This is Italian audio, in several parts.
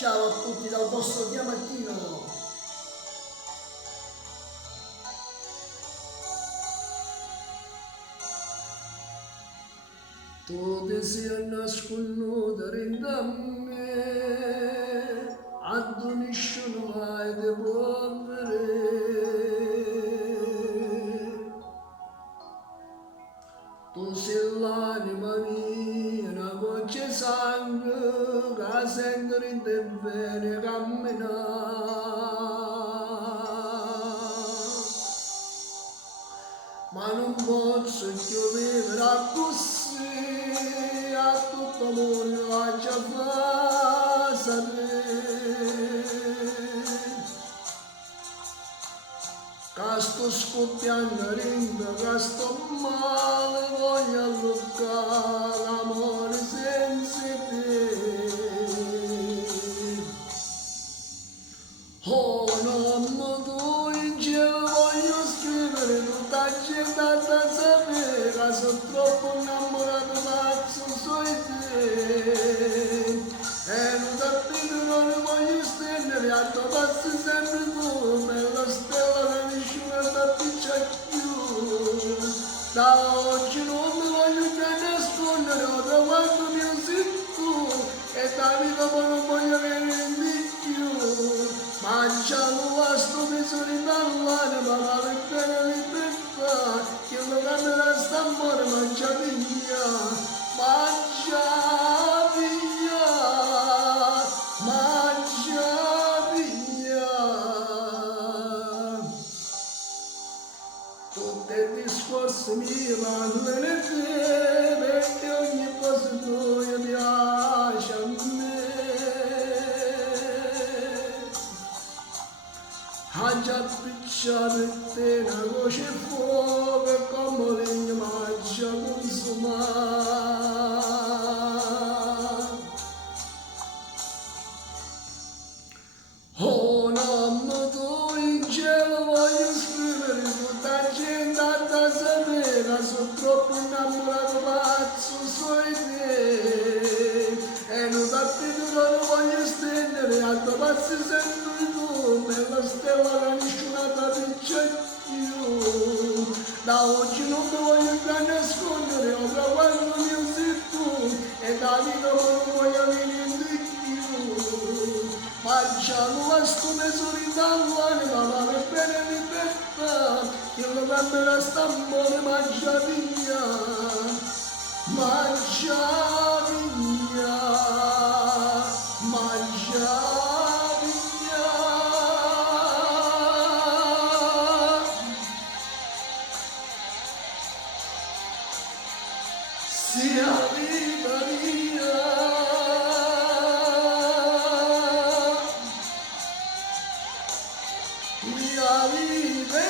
Ciao a tutti dal vostro Diamantino. Tu ti sei nasconuto da me, ad nessuno mai ti può vedere. Tu sei l'anima mia, una voce sangue, che sento in te bene camminare. Ma non posso più vivere così, a tutto il mondo faccia fa sapere. Che sto scoppiando ringo, che sto male, voglio allungare l'amore senza te. Oh, nonno tu in cielo voglio scrivere tutta gente da sapere che sono troppo innamorato pazzo sui te. E non capito, non ne voglio stendere, a tuo passo sempre tu, bella stella che nessuno ti appiccia più. Da oggi non mi voglio più nascondere, ho trovato mio sicuro, e da vita poi non voglio venire di più. Mangiamo a sto tesoro in dall'anima, ma per bene libertà, che non cambierà st'amore, mangia via, mangia via, mangia via. Tutti i discorsi mi vanno te, perché ogni cosa tua piace a me. Ha già picciato te una voce fuoco come legno mangia consumare. Oh nonno tu in cielo voglio scrivere tutta gente da sapere, sono troppo innamorato pazzo sui te. E non t'appetito non voglio stendere, a tuo pazzo sempre tu, bella stella che nessuno ti piccia più. Da oggi non mi voglio più nascondere, ho trovato il mio sei tu, e da vita non voglio venire di più. Mangiamo a sto tesoro dall'anima, ma per bene libertà, che non cambierà st'amore, mangia via, mangia via, mangia via. Sia vita mia. Mia vita è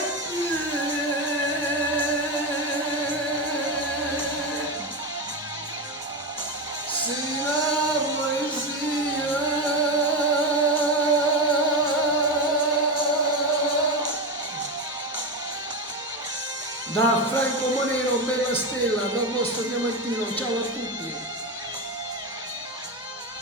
sia poesia. Da Franco Monero, bella stella, dal vostro Diamantino, ciao a tutti.